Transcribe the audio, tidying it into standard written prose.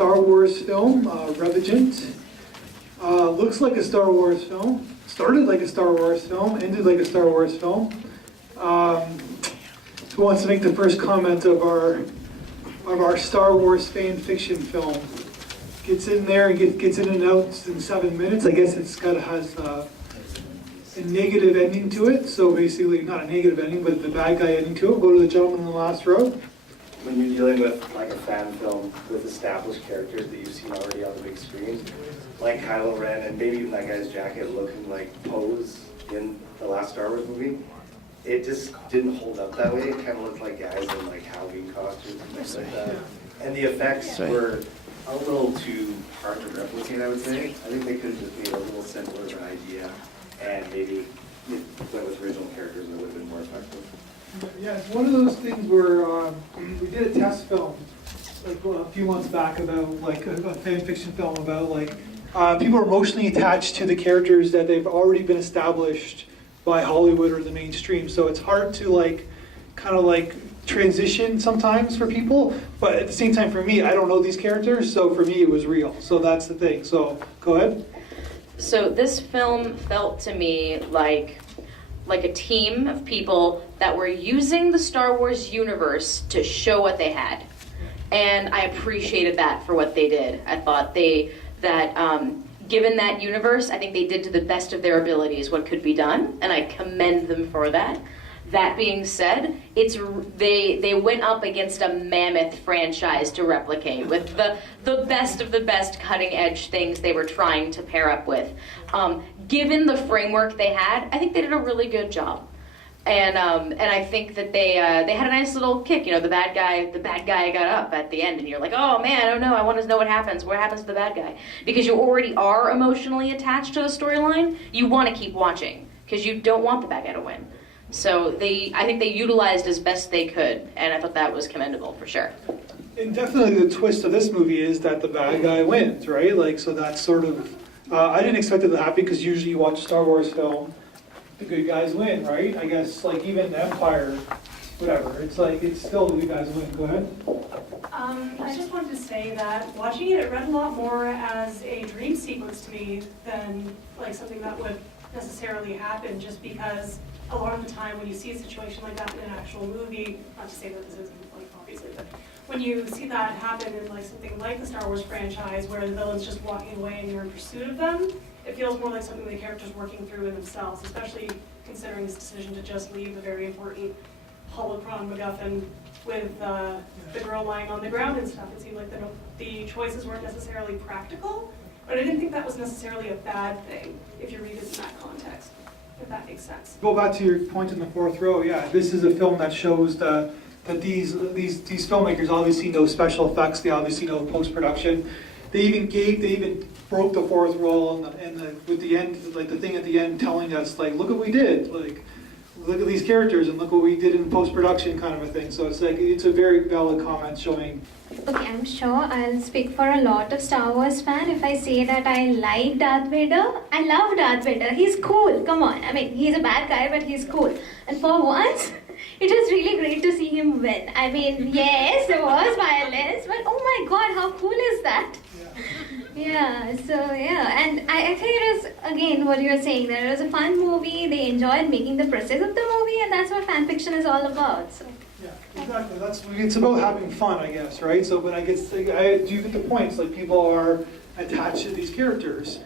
Star Wars film, Revengeant. Looks like a Star Wars film. Started like a Star Wars film. Ended like a Star Wars film. Who wants to make the first comment of our Star Wars fan fiction film? Gets in there and gets in and out in 7 minutes. I guess has a negative ending to it. So basically, not a negative ending, but the bad guy ending to it. Go to the gentleman in the last row. When you're dealing with like a fan film with established characters that you've seen already on the big screen, like Kylo Ren and maybe even that guy's jacket looking like Pose in the last Star Wars movie, it just didn't hold up that way. It kind of looked like guys in like Halloween costumes and things like that. And the effects were a little too hard to replicate, I would say. I think they could have just made it a little simpler of an idea and maybe went with original characters that would have been more effective. Yeah, it's one of those things where we did a test film like a few months back about like a fan fiction film about like people are emotionally attached to the characters that they've already been established by Hollywood or the mainstream. So it's hard to like kind of like transition sometimes for people, but at the same time for me, I don't know these characters, so for me it was real. So that's the thing. So go ahead. So this film felt to me like a team of people that were using the Star Wars universe to show what they had. And I appreciated that for what they did. I thought given that universe, I think they did to the best of their abilities what could be done, and I commend them for that. That being said, they went up against a mammoth franchise to replicate with the best of the best cutting edge things they were trying to pair up with. Given the framework they had, I think they did a really good job. And I think that they had a nice little kick. You know, the bad guy got up at the end, and you're like, oh man, I don't know, I want to know what happens. What happens to the bad guy? Because you already are emotionally attached to the storyline, you want to keep watching because you don't want the bad guy to win. So I think they utilized as best they could, and I thought that was commendable for sure. And definitely the twist of this movie is that the bad guy wins, right? Like, so that's sort of, I didn't expect it to happen because usually you watch a Star Wars film, the good guys win, right? I guess like even Empire, whatever, it's like, it's still the good guys win. Go ahead. I just wanted to say that watching it read a lot more as a dream sequence to me than like something that would necessarily happen, just because a lot of the time when you see a situation like that in an actual movie, not to say that this isn't like obviously, but when you see that happen in like something like the Star Wars franchise where the villain's just walking away and you're in pursuit of them, it feels more like something the character's working through in themselves, especially considering this decision to just leave the very important holocron MacGuffin with the girl lying on the ground and stuff. It seemed like the choices weren't necessarily practical, but I didn't think that was necessarily a bad thing if you read it in that context, if that makes sense. Go back to your point in the fourth row. Yeah, this is a film that shows that these filmmakers obviously know special effects. They obviously know post-production. They even broke the fourth wall with the end, like the thing at the end telling us like, look what we did. Like, look at these characters and look what we did in post-production kind of a thing. So it's like, it's a very valid comment showing. Okay, I'm sure I'll speak for a lot of Star Wars fans if I say that I like Darth Vader. I love Darth Vader. He's cool. Come on. I mean, he's a bad guy, but he's cool. And for once, it was really great to see him win. I mean, yes, there was violence, but oh my God, how cool is that? Yeah, so yeah, and I think it is, again, what you're saying, that it was a fun movie, they enjoyed making the process of the movie, and that's what fan fiction is all about. So. Yeah, exactly. It's about having fun, I guess, right? So, but I guess, do you get the points? Like, people are attached to these characters.